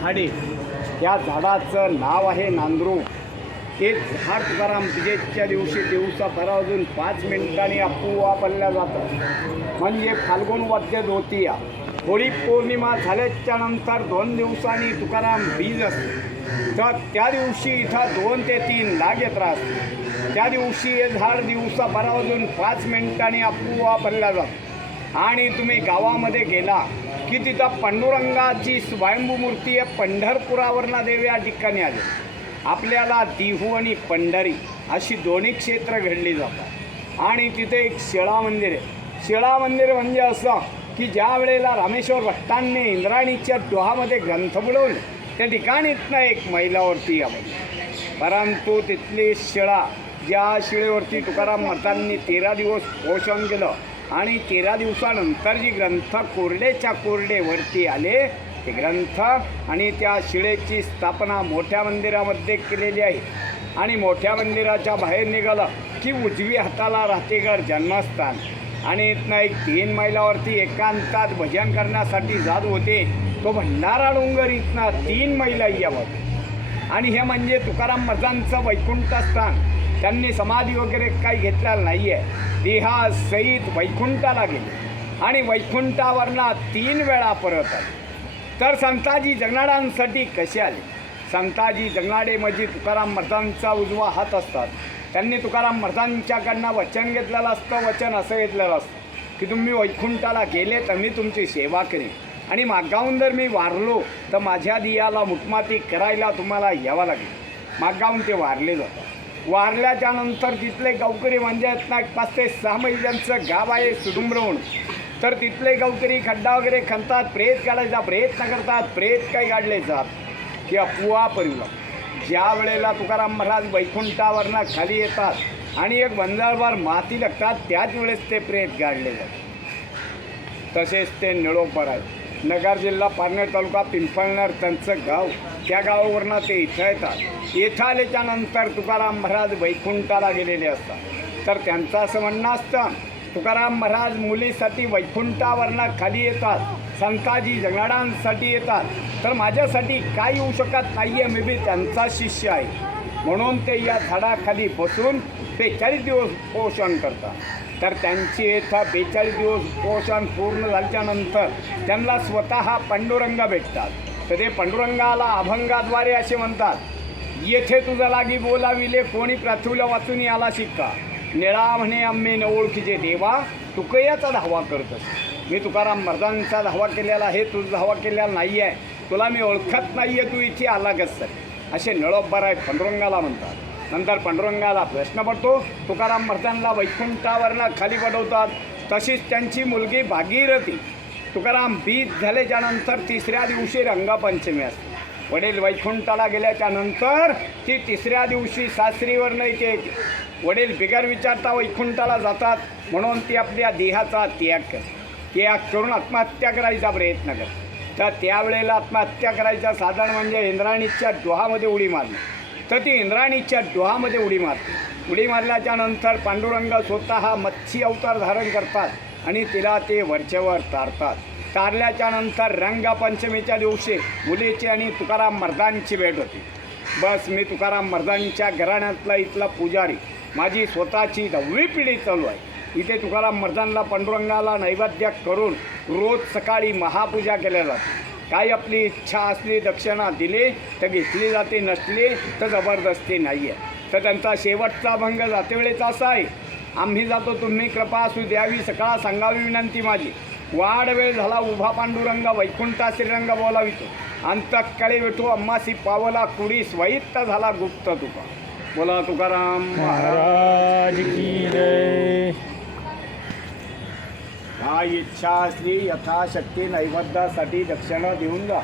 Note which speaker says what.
Speaker 1: झाडे. या झाडाचं नाव आहे नांदरू. ते झाड तुकाराम विजेच्या दिवशी दिवसा वाजून पाच मिनिटांनी आपोआप पडल्या जातं म्हणजे फाल्गुन वद्य द्वितीया होळी पौर्णिमा झाल्याच्यानंतर दोन दिवसांनी तुकाराम बीज असते. तर त्या दिवशी इथं दोन ते तीन लाग येत राहते त्या दिवशी हे झाड दिवसा वाजून पाच मिनिटांनी आपोआप पडल्या जातं आणि तुम्ही गावामध्ये गेला की तिथं पांडुरंगाची स्वयंभू मूर्ती आहे पंढरपुरावरनं देव या ठिकाणी आले. आपल्याला दिहू आणि पंढरी अशी दोन्ही क्षेत्र घडली जातात. आणि तिथे एक शिळा मंदिर आहे. शिळा मंदिर म्हणजे असं की ज्या वेळेला रामेश्वर भट्टांनी इंद्राणीच्या डोहामध्ये ग्रंथ बुडवले त्या ठिकाणीतनं एक महिलावरती यावं परंतु तिथली शिळा ज्या शिळेवरती तुकाराम मतांनी तेरा दिवस पोषण केलं आणि तेरा दिवसानंतर जी ग्रंथ कोरडेच्या कोरडे वरती आले ते ग्रंथ आणि त्या शिळेची स्थापना मोठ्या मंदिरामध्ये केलेली आहे. आणि मोठ्या मंदिराच्या बाहेर निघालं की उजवी हाताला राहतेगड जन्मस्थान. आणि इथनं एक तीन मैलावरती एकांतात भजन करण्यासाठी जात होते. तो भंडारा डोंगर इथनं तीन मैला यावं. आणि हे म्हणजे तुकाराम महाराजांचं वैकुंठ स्थान त्यांनी समाधी वगैरे काही घेतलेला नाही आहे देहा सहित वैकुंठाला गेले. आणि वैकुंठावरनं तीन वेळा परत आले. तर संताजी जगनाडांसाठी कसे आले? संताजी जगनाडे म्हणजे तुकाराम मर्दांचा उजवा हात असतात. त्यांनी तुकाराम मर्दांच्याकडनं वचन घेतलेलं असतं वचन असं घेतलेलं असतं की तुम्ही वैकुंठाला गेले तर मी तुमची सेवा करेन. आणि मागाहून जर मी वारलो तर माझ्या दियाला मुठमाती करायला तुम्हाला यावं लागेल. मागाहून ते वारले जातात. वारल्याच्या नंतर तिथले गावकरी म्हणजे आहेत ना एक पाच ते सहा महिन्यांचं गाव आहे सुडुंबर तर तिथले गावकरी खड्डा वगैरे खणतात प्रेत काढायचा प्रयत्न करतात प्रेत काही काढले जात? की अफवा परिला ज्या वेळेला तुकाराम महाराज वैकुंठावरनं खाली येतात आणि एक बंजाळभर माती लागतात त्याच वेळेस ते प्रेत गाडले जातात. तसेच ते निळोपर आहेत नगर जिल्हा पारनेर तालुका पिंपळनेर त्यांचं गाव. त्या गावावरनं ते इथं येतात. इथं आल्याच्यानंतर तुकाराम महाराज वैकुंठाला गेलेले असतात. तर त्यांचं असं म्हणणं असतं तुकाराम महाराज मुलीसाठी वैकुंठावरनं खाली येतात. संताजी जगनाडांसाठी येतात. तर माझ्यासाठी काय येऊ शकत नाही आहे मी बी त्यांचा शिष्य आहे. म्हणून ते या झाडाखाली बसून बेचाळीस दिवस पोषण करतात. तर त्यांची इथं बेचाळीस दिवस पोषण पूर्ण झाल्याच्यानंतर त्यांना स्वतः पांडुरंग भेटतात. तर ते पांडुरंगाला अभंगाद्वारे असे म्हणतात येथे तुझा लागी बोलाविले कोणी पृथ्वीला वाचून याला शिक्का निळा म्हणे आम्ही न ओळखीचे देवा तुकयाचा धावा करतस मी तुकाराम मर्दांचा धावा केलेला आहे तुझा धावा केलेला नाही आहे तुला मी ओळखत नाही आहे तू इथे आला कसं? असे नळोब्बर आहे पांडुरंगाला म्हणतात. नंतर पांडुरंगाला प्रश्न पडतो तुकाराम महाराजांना वैकुंठावरनं खाली पडवतात. तशीच त्यांची मुलगी भागीरथी. तुकाराम बीज झाल्याच्यानंतर तिसऱ्या दिवशी रंगपंचमी असते. वडील वैकुंठाला गेल्याच्यानंतर ती तिसऱ्या दिवशी सासरीवरनं येते. वडील बिगर विचारता वैकुंठाला जातात म्हणून ती आपल्या देहाचा त्याग करते. त्याग करून आत्महत्या करायचा प्रयत्न करते. तर त्यावेळेला आत्महत्या करायचा साधन म्हणजे इंद्राणीच्या डोहामध्ये उडी मारणे. तर ती इंद्राणीच्या डोहामध्ये उडी मारते. उडी मारल्याच्यानंतर पांडुरंग स्वतः मच्छी अवतार धारण करतात आणि तिला ते वरच्यावर तारतात. तारल्याच्यानंतर रंगपंचमीच्या दिवशी मुलीची आणि तुकाराम मर्दांची भेट होती. बस मी तुकाराम मर्दांच्या घराण्यातला इथला पुजारी. माझी स्वतःची दहावी पिढी चालू आहे. इथे तुकाराम मर्दांना पांडुरंगाला नैवेद्य करून रोज सकाळी महापूजा केल्या जाते. काही आपली इच्छा असली दक्षिणा दिली तर घेतली जाते नसली तर जबरदस्ती नाही आहे तर त्यांचा शेवटचा भंग जातेवेळेचा असा आहे आम्ही जातो तुम्ही कृपा असू द्यावी सकाळ सांगावी विनंती माझी. वाढ वेळ झाला उभा पांडुरंग वैकुंठा श्रीरंग बोलावितो. अंतकळे विठू अम्मासी पावला कुडी स्वैत्त झाला गुप्त तुका. बोला तुकाराम महाराज
Speaker 2: की
Speaker 1: इच्छा असली यथाशक्ती नैवेद्यासाठी दक्षिणा देऊन जा.